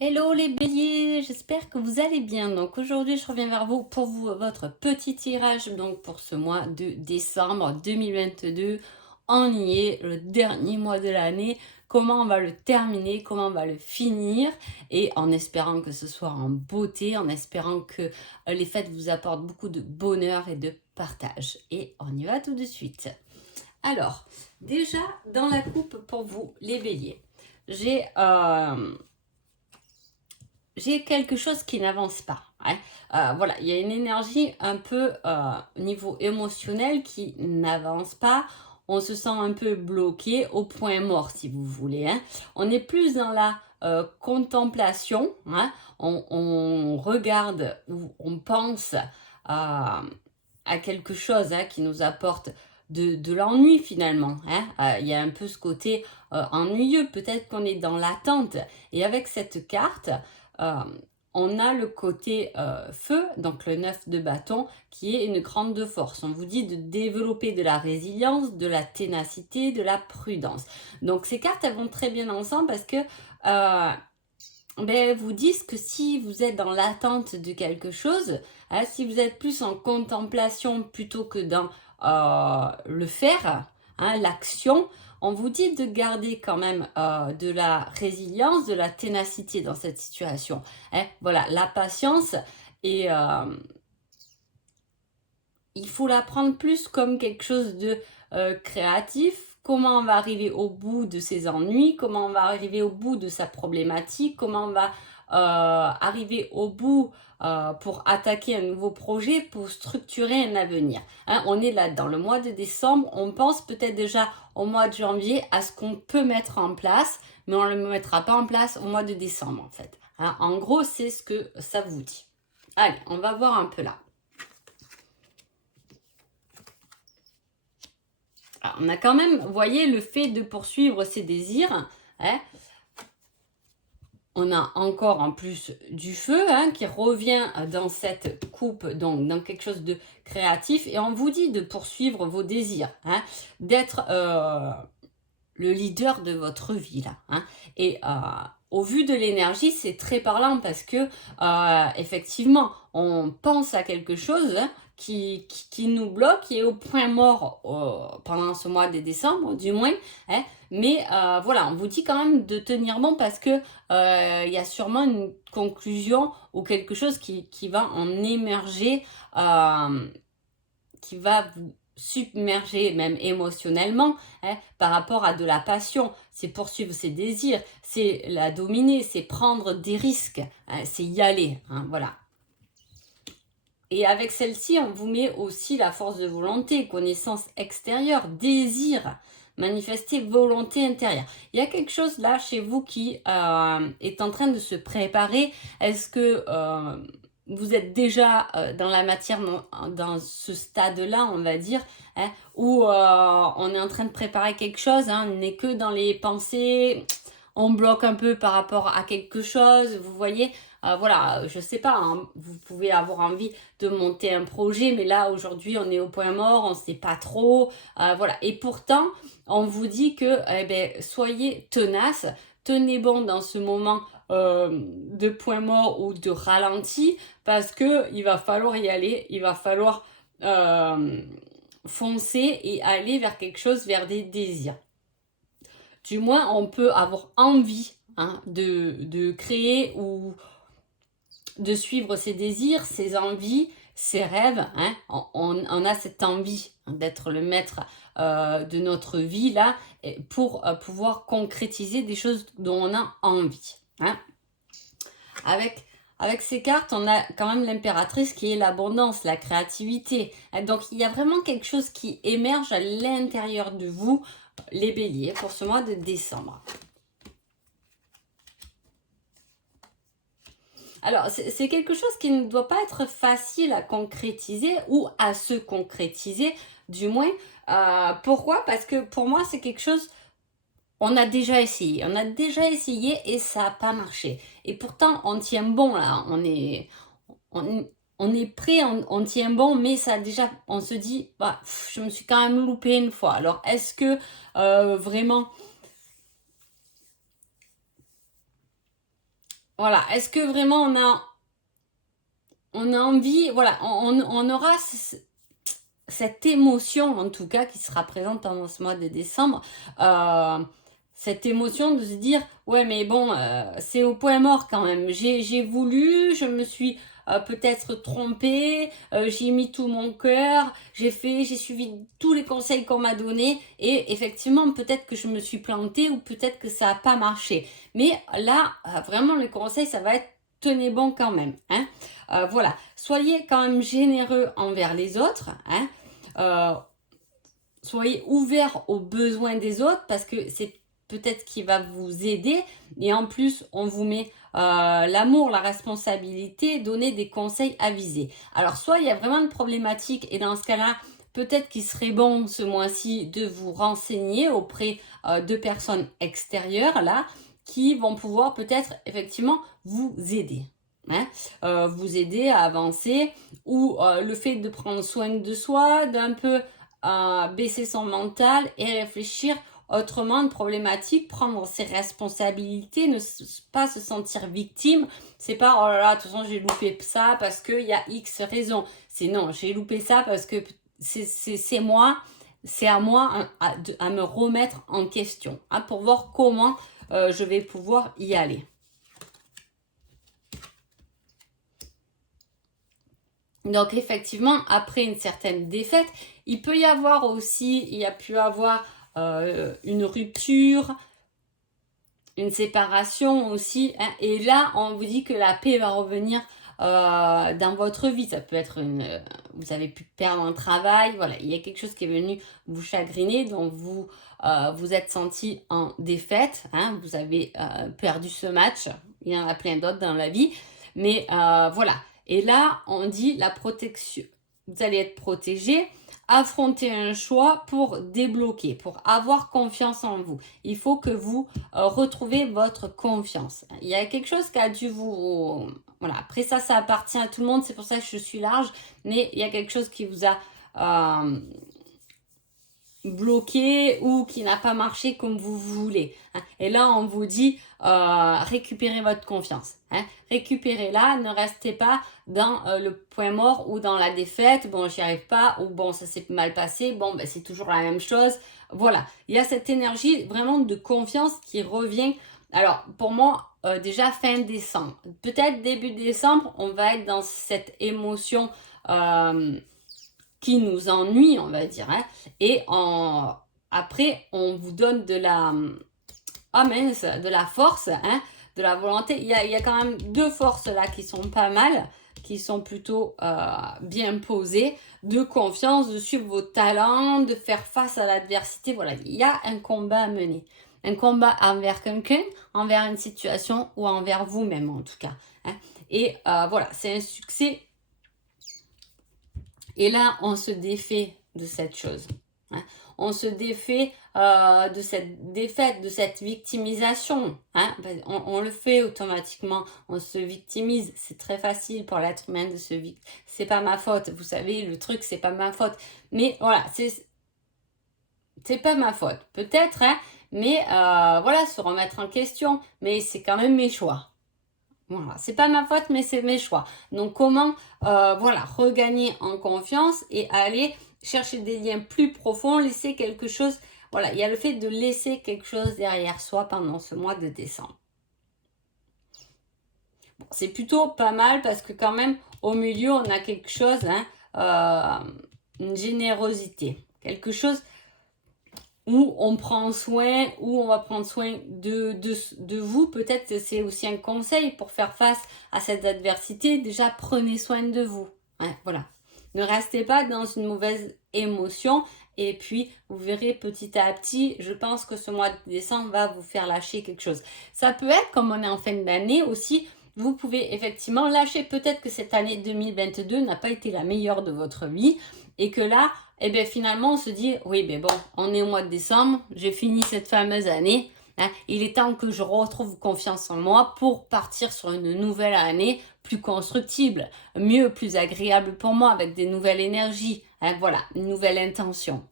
Hello les béliers, j'espère que vous allez bien. Donc aujourd'hui, je reviens vers vous pour votre petit tirage donc pour ce mois de décembre 2022. On y est, le dernier mois de l'année. Comment on va le terminer, comment on va le finir et en espérant que ce soit en beauté, en espérant que les fêtes vous apportent beaucoup de bonheur et de partage. Et on y va tout de suite. Alors, déjà dans la coupe pour vous les béliers, j'ai quelque chose qui n'avance pas. Hein. Voilà, il y a une énergie un peu au niveau émotionnel qui n'avance pas. On se sent un peu bloqué au point mort, si vous voulez. Hein. On est plus dans la contemplation. Hein. On regarde ou on pense à quelque chose qui nous apporte de l'ennui finalement. Hein. Il y a un peu ce côté ennuyeux. Peut-être qu'on est dans l'attente. Et avec cette carte, euh, on a le côté feu, donc le 9 de bâton, qui est une grande force. On vous dit de développer de la résilience, de la ténacité, de la prudence. Donc ces cartes, elles vont très bien ensemble parce que vous disent que si vous êtes dans l'attente de quelque chose, si vous êtes plus en contemplation plutôt que dans le faire, l'action, on vous dit de garder quand même de la résilience, de la ténacité dans cette situation. Voilà, la patience et il faut la prendre plus comme quelque chose de créatif. Comment on va arriver au bout de ses ennuis, comment on va arriver au bout de sa problématique, comment on va arriver au bout pour attaquer un nouveau projet, pour structurer un avenir. Hein, on est là dans le mois de décembre, on pense peut-être déjà au mois de janvier à ce qu'on peut mettre en place, mais on ne le mettra pas en place au mois de décembre en fait. Hein, en gros, c'est ce que ça vous dit. Allez, on va voir un peu là. Alors, on a quand même, vous voyez, le fait de poursuivre ses désirs. Hein, on a encore en plus du feu qui revient dans cette coupe, donc dans quelque chose de créatif. Et on vous dit de poursuivre vos désirs, d'être le leader de votre vie là. Et au vu de l'énergie, c'est très parlant parce que effectivement, on pense à quelque chose qui nous bloque et est au point mort pendant ce mois de décembre, du moins. Mais voilà, on vous dit quand même de tenir bon parce que il y a sûrement une conclusion ou quelque chose qui va en émerger, qui va vous submerger même émotionnellement par rapport à de la passion. C'est poursuivre ses désirs, c'est la dominer, c'est prendre des risques, c'est y aller. Voilà. Et avec celle-ci, on vous met aussi la force de volonté, connaissance extérieure, désir, manifester volonté intérieure. Il y a quelque chose là chez vous qui est en train de se préparer. Est-ce que vous êtes déjà dans la matière, dans ce stade-là, on va dire, où on est en train de préparer quelque chose, on n'est que dans les pensées, on bloque un peu par rapport à quelque chose, vous voyez. Voilà, je sais pas, vous pouvez avoir envie de monter un projet, mais là aujourd'hui on est au point mort, on ne sait pas trop, voilà. Et pourtant, on vous dit que soyez tenace, tenez bon dans ce moment de point mort ou de ralenti, parce que il va falloir y aller, il va falloir foncer et aller vers quelque chose, vers des désirs. Du moins, on peut avoir envie de créer ou de suivre ses désirs, ses envies, ses rêves. On a cette envie d'être le maître de notre vie là pour pouvoir concrétiser des choses dont on a envie. Avec ces cartes, on a quand même l'impératrice qui est l'abondance, la créativité. Donc, il y a vraiment quelque chose qui émerge à l'intérieur de vous, les béliers, pour ce mois de décembre. Alors, c'est quelque chose qui ne doit pas être facile à concrétiser ou à se concrétiser, du moins. Pourquoi? Parce que pour moi, c'est quelque chose, on a déjà essayé. On a déjà essayé et ça n'a pas marché. Et pourtant, on tient bon là. On est prêt, on tient bon, mais ça déjà, on se dit, je me suis quand même loupé une fois. Alors, est-ce que vraiment voilà, est-ce que vraiment on a envie, voilà, on aura cette émotion, en tout cas, qui sera présente pendant ce mois de décembre, cette émotion de se dire, ouais, mais bon, c'est au point mort quand même. J'ai voulu, je me suis peut-être trompée, j'ai mis tout mon cœur, j'ai suivi tous les conseils qu'on m'a donnés, et effectivement, peut-être que je me suis plantée, ou peut-être que ça n'a pas marché. Mais là, vraiment, le conseil, ça va être, tenez bon quand même, hein. Voilà, soyez quand même généreux envers les autres, hein. Soyez ouverts aux besoins des autres, parce que c'est peut-être qui va vous aider, et en plus on vous met l'amour, la responsabilité, donner des conseils avisés. Alors soit il y a vraiment une problématique, et dans ce cas-là, peut-être qu'il serait bon ce mois-ci de vous renseigner auprès de personnes extérieures là, qui vont pouvoir peut-être effectivement vous aider. Hein, vous aider à avancer, ou le fait de prendre soin de soi, d'un peu baisser son mental et réfléchir autrement une problématique, prendre ses responsabilités, ne pas se sentir victime. C'est pas, oh là là, de toute façon j'ai loupé ça parce qu'il y a X raison. C'est non, j'ai loupé ça parce que c'est moi, c'est à moi à me remettre en question, hein, pour voir comment je vais pouvoir y aller. Donc effectivement, après une certaine défaite, il peut y avoir aussi, il y a pu avoir une rupture, une séparation aussi, hein, et là, on vous dit que la paix va revenir dans votre vie. Ça peut être vous avez pu perdre un travail, voilà, il y a quelque chose qui est venu vous chagriner, donc vous vous êtes senti en défaite, hein, vous avez perdu ce match. Il y en a plein d'autres dans la vie, mais voilà. Et là, on dit la protection, vous allez être protégé, affronter un choix pour débloquer, pour avoir confiance en vous. Il faut que vous retrouvez votre confiance. Il y a quelque chose qui a dû vous... Voilà, après ça appartient à tout le monde, c'est pour ça que je suis large, mais il y a quelque chose qui vous a bloqué, ou qui n'a pas marché comme vous voulez, hein. Et là, on vous dit, récupérez votre confiance, hein. Récupérez-la, ne restez pas dans le point mort ou dans la défaite. Bon, j'y arrive pas, ou bon, ça s'est mal passé, bon, ben, c'est toujours la même chose. Voilà, il y a cette énergie vraiment de confiance qui revient. Alors, pour moi, déjà fin décembre, peut-être début décembre, on va être dans cette émotion qui nous ennuie, on va dire, hein. Et après, on vous donne de la, de la force, hein, de la volonté. Il y a quand même deux forces là qui sont pas mal, qui sont plutôt bien posées, de confiance, de suivre vos talents, de faire face à l'adversité. Voilà, il y a un combat à mener. Un combat envers quelqu'un, envers une situation, ou envers vous-même en tout cas, hein. Et voilà, c'est un succès. Et là, on se défait de cette chose, hein. On se défait de cette défaite, de cette victimisation, hein. On le fait automatiquement, on se victimise. C'est très facile pour l'être humain de se victimiser. C'est pas ma faute, vous savez, le truc, c'est pas ma faute. Mais voilà, c'est pas ma faute, peut-être, hein, mais voilà, se remettre en question. Mais c'est quand même mes choix. Voilà, c'est pas ma faute, mais c'est mes choix. Donc comment, voilà, regagner en confiance et aller chercher des liens plus profonds, laisser quelque chose. Voilà, il y a le fait de laisser quelque chose derrière soi pendant ce mois de décembre. Bon, c'est plutôt pas mal, parce que quand même, au milieu, on a quelque chose, hein, une générosité, quelque chose où on prend soin, où on va prendre soin de vous. Peut-être que c'est aussi un conseil pour faire face à cette adversité. Déjà, prenez soin de vous, hein, voilà. Ne restez pas dans une mauvaise émotion, et puis vous verrez petit à petit, je pense que ce mois de décembre va vous faire lâcher quelque chose. Ça peut être, comme on est en fin d'année aussi, vous pouvez effectivement lâcher. Peut-être que cette année 2022 n'a pas été la meilleure de votre vie, et que là, et bien finalement on se dit, oui mais bon, on est au mois de décembre, j'ai fini cette fameuse année, hein, il est temps que je retrouve confiance en moi pour partir sur une nouvelle année plus constructible, mieux, plus agréable pour moi, avec des nouvelles énergies, hein, voilà, une nouvelle intention.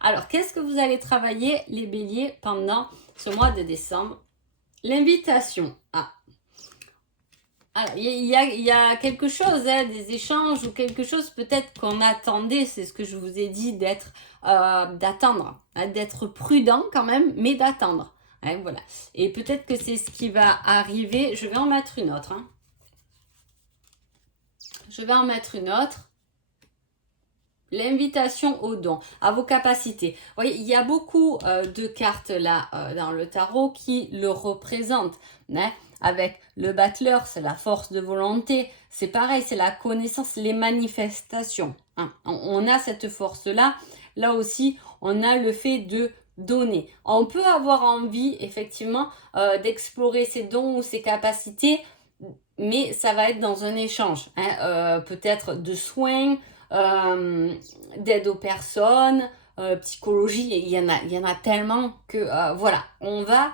Alors, qu'est-ce que vous allez travailler, les béliers, pendant ce mois de décembre? L'invitation. Ah, Alors, il y a quelque chose, hein, des échanges ou quelque chose peut-être qu'on attendait, c'est ce que je vous ai dit, d'attendre, hein, d'être prudent quand même, mais d'attendre. Hein, voilà. Et peut-être que c'est ce qui va arriver. Je vais en mettre une autre. Hein. Je vais en mettre une autre. L'invitation au don, à vos capacités. Vous voyez, il y a beaucoup de cartes là dans le tarot qui le représentent. Hein. Avec le battleur, c'est la force de volonté. C'est pareil, c'est la connaissance, les manifestations. Hein. On a cette force-là. Là aussi, on a le fait de donner. On peut avoir envie, effectivement, d'explorer ses dons ou ses capacités, mais ça va être dans un échange. Hein. Peut-être de soins, d'aide aux personnes, psychologie, il y en a tellement que voilà, on va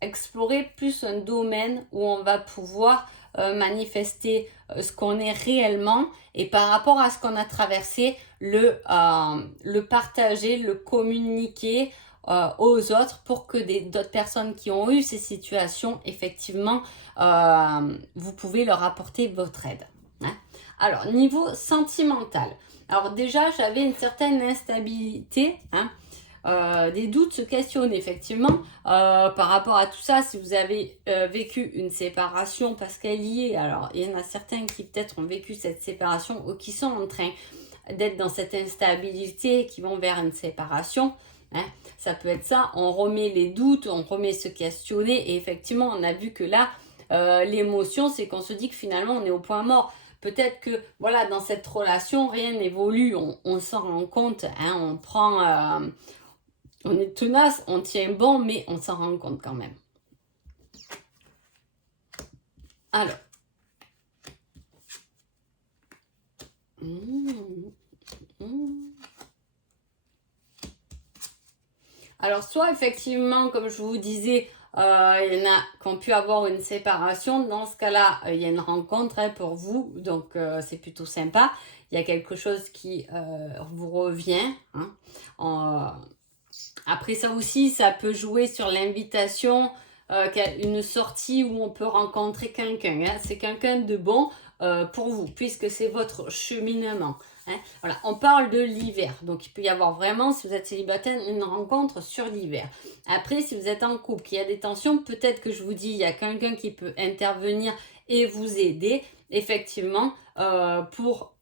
explorer plus un domaine où on va pouvoir manifester ce qu'on est réellement et par rapport à ce qu'on a traversé, le partager, le communiquer aux autres pour que d'autres personnes qui ont eu ces situations, effectivement, vous pouvez leur apporter votre aide. Hein. Alors, niveau sentimental. Alors déjà, j'avais une certaine instabilité, hein, des doutes se questionnent effectivement par rapport à tout ça. Si vous avez vécu une séparation parce qu'elle y est, alors il y en a certains qui peut-être ont vécu cette séparation ou qui sont en train d'être dans cette instabilité, qui vont vers une séparation. Hein. Ça peut être ça, on remet les doutes, on remet se questionner et effectivement on a vu que là, l'émotion c'est qu'on se dit que finalement on est au point mort. Peut-être que voilà, dans cette relation, rien n'évolue, on s'en rend compte, hein, on est tenace, on tient bon, mais on s'en rend compte quand même. Alors. Alors, soit effectivement, comme je vous disais, il y en a qui ont pu avoir une séparation. Dans ce cas-là, il y a une rencontre hein, pour vous, donc c'est plutôt sympa. Il y a quelque chose qui vous revient. Hein. Après ça aussi, ça peut jouer sur l'invitation, une sortie où on peut rencontrer quelqu'un. Hein. C'est quelqu'un de bon pour vous, puisque c'est votre cheminement. Hein. Voilà, on parle de l'hiver. Donc, il peut y avoir vraiment, si vous êtes célibataire, une rencontre sur l'hiver. Après, si vous êtes en couple, qu'il y a des tensions, peut-être que je vous dis, il y a quelqu'un qui peut intervenir et vous aider, effectivement, pour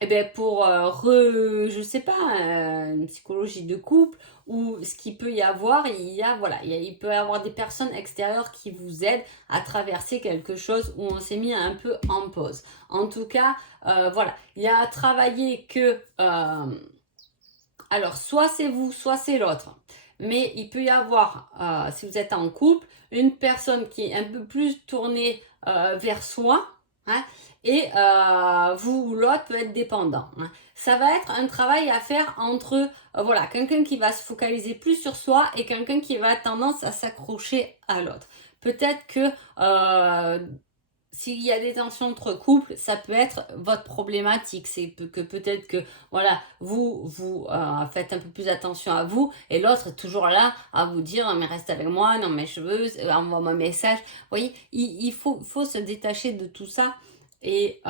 je sais pas, une psychologie de couple ou ce qu'il peut y avoir, il peut y avoir des personnes extérieures qui vous aident à traverser quelque chose où on s'est mis un peu en pause. En tout cas, voilà, il y a à travailler que, alors soit c'est vous, soit c'est l'autre. Mais il peut y avoir, si vous êtes en couple, une personne qui est un peu plus tournée vers soi, hein, et vous ou l'autre peut être dépendant. Hein. Ça va être un travail à faire entre voilà, quelqu'un qui va se focaliser plus sur soi et quelqu'un qui va tendance à s'accrocher à l'autre. Peut-être que s'il y a des tensions entre couples, ça peut être votre problématique. C'est que peut-être que voilà, vous faites un peu plus attention à vous et l'autre est toujours là à vous dire non mais reste avec moi, non mais je veux, envoie-moi un message. Vous voyez, il faut se détacher de tout ça et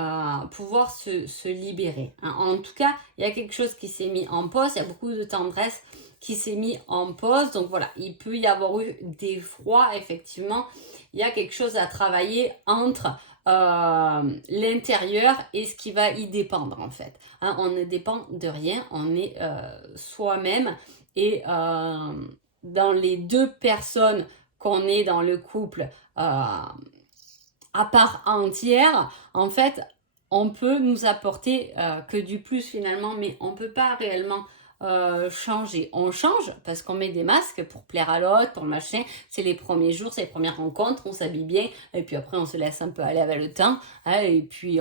pouvoir se libérer. Hein. En tout cas, il y a quelque chose qui s'est mis en pause, il y a beaucoup de tendresse qui s'est mis en pause. Donc voilà, il peut y avoir eu des froids, effectivement. Il y a quelque chose à travailler entre l'intérieur et ce qui va y dépendre en fait. Hein, on ne dépend de rien, on est soi-même et dans les deux personnes qu'on est dans le couple à part entière, en fait, on peut nous apporter que du plus finalement, mais on ne peut pas réellement changer. On change parce qu'on met des masques pour plaire à l'autre, pour le machin. C'est les premiers jours, c'est les premières rencontres, on s'habille bien, et puis après on se laisse un peu aller avec le temps, hein, et puis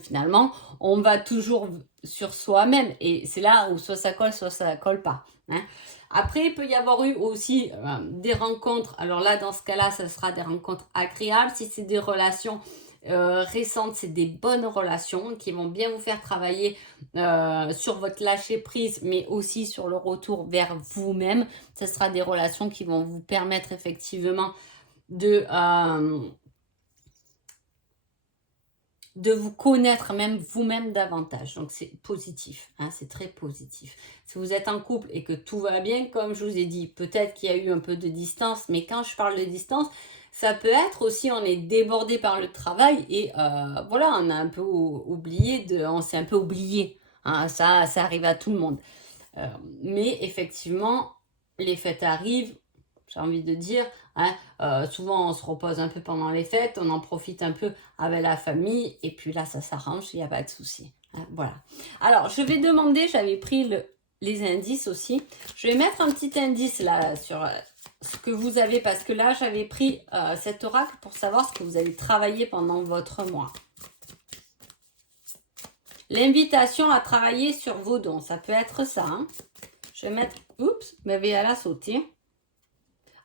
finalement, on va toujours sur soi-même, et c'est là où soit ça colle pas. Hein. Après, il peut y avoir eu aussi des rencontres. Alors là, dans ce cas-là, ce sera des rencontres agréables. Si c'est des relations récentes, c'est des bonnes relations qui vont bien vous faire travailler sur votre lâcher-prise, mais aussi sur le retour vers vous-même. Ce sera des relations qui vont vous permettre effectivement de vous connaître même vous-même davantage. Donc, c'est positif, hein, c'est très positif. Si vous êtes en couple et que tout va bien, comme je vous ai dit, peut-être qu'il y a eu un peu de distance, mais quand je parle de distance, ça peut être aussi, on est débordé par le travail et voilà, on a un peu oublié, on s'est un peu oublié. Hein, ça arrive à tout le monde. Mais effectivement, les fêtes arrivent, j'ai envie de dire, hein, souvent on se repose un peu pendant les fêtes, on en profite un peu avec la famille, et puis là ça s'arrange, il n'y a pas de souci. Hein, voilà. Alors je vais demander, j'avais pris les indices aussi, je vais mettre un petit indice là sur ce que vous avez, parce que là j'avais pris cet oracle pour savoir ce que vous avez travaillé pendant votre mois. L'invitation à travailler sur vos dons, ça peut être ça. Hein. Je vais mettre, oups, mais elle a sauté.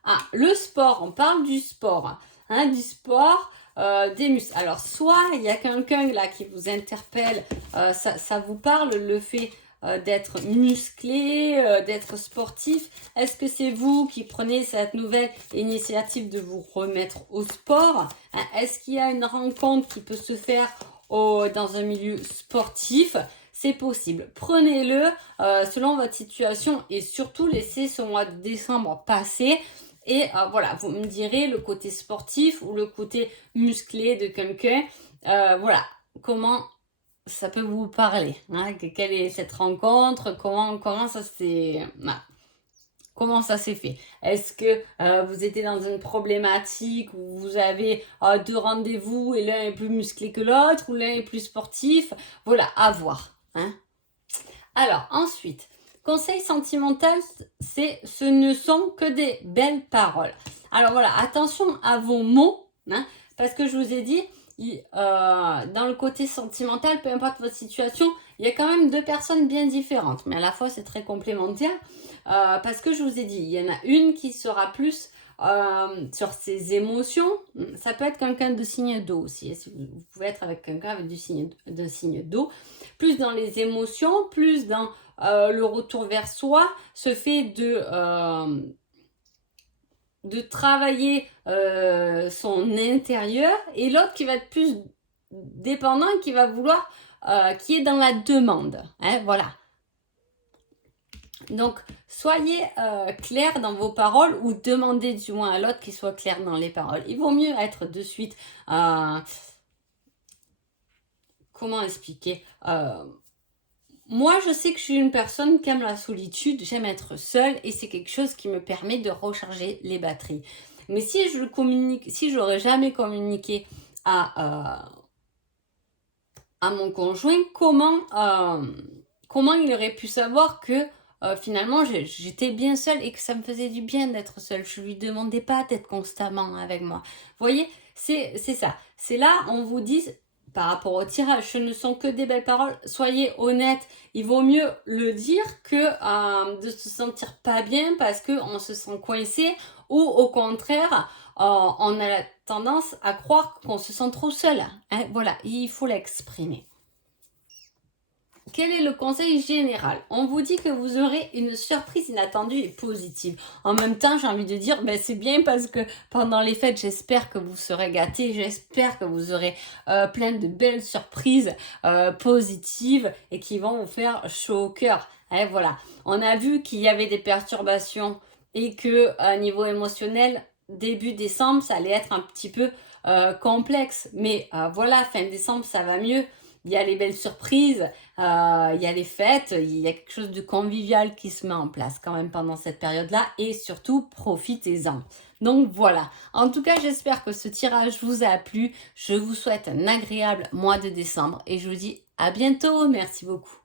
Ah, le sport, on parle du sport. Hein, du sport, des muscles. Alors, soit il y a quelqu'un là qui vous interpelle, ça vous parle, le fait d'être musclé, d'être sportif. Est-ce que c'est vous qui prenez cette nouvelle initiative de vous remettre au sport? Hein, est-ce qu'il y a une rencontre qui peut se faire dans un milieu sportif? C'est possible. Prenez-le selon votre situation et surtout laissez ce mois de décembre passer. Et voilà, vous me direz le côté sportif ou le côté musclé de quelqu'un. Voilà, comment ça peut vous parler. Hein, quelle est cette rencontre? Comment ça s'est... Comment ça s'est fait? Est-ce que vous étiez dans une problématique où vous avez deux rendez-vous et l'un est plus musclé que l'autre ou l'un est plus sportif? Voilà, à voir. Hein. Alors, ensuite, conseil sentimental, ce ne sont que des belles paroles. Alors voilà, attention à vos mots, hein, parce que je vous ai dit, dans le côté sentimental, peu importe votre situation, il y a quand même deux personnes bien différentes, mais à la fois c'est très complémentaire, parce que je vous ai dit, il y en a une qui sera plus sur ses émotions. Ça peut être quelqu'un de signe d'eau aussi, si vous pouvez être avec quelqu'un avec d'un signe d'eau, plus dans les émotions, plus dans le retour vers soi, ce fait de travailler son intérieur, et l'autre qui va être plus dépendant et qui va vouloir, qui est dans la demande. Hein, voilà. Donc, soyez clair dans vos paroles ou demandez du moins à l'autre qu'il soit clair dans les paroles. Il vaut mieux être de suite... comment expliquer moi, je sais que je suis une personne qui aime la solitude, j'aime être seule et c'est quelque chose qui me permet de recharger les batteries. Mais si j'aurais jamais communiqué à mon conjoint, comment il aurait pu savoir que finalement j'étais bien seule et que ça me faisait du bien d'être seule? Je lui demandais pas d'être constamment avec moi. Vous voyez, c'est ça. C'est là, on vous dit... Par rapport au tirage, ce ne sont que des belles paroles. Soyez honnête, il vaut mieux le dire que de se sentir pas bien parce qu'on se sent coincé ou au contraire, on a la tendance à croire qu'on se sent trop seul. Hein, voilà, il faut l'exprimer. Quel est le conseil général? On vous dit que vous aurez une surprise inattendue et positive. En même temps, j'ai envie de dire, ben, c'est bien parce que pendant les fêtes, j'espère que vous serez gâtés. J'espère que vous aurez plein de belles surprises positives et qui vont vous faire chaud au cœur. Hein, voilà. On a vu qu'il y avait des perturbations et que à niveau émotionnel, début décembre, ça allait être un petit peu complexe. Mais voilà, fin décembre, ça va mieux. Il y a les belles surprises, il y a les fêtes, il y a quelque chose de convivial qui se met en place quand même pendant cette période-là et surtout, profitez-en. Donc voilà, en tout cas, j'espère que ce tirage vous a plu. Je vous souhaite un agréable mois de décembre et je vous dis à bientôt. Merci beaucoup.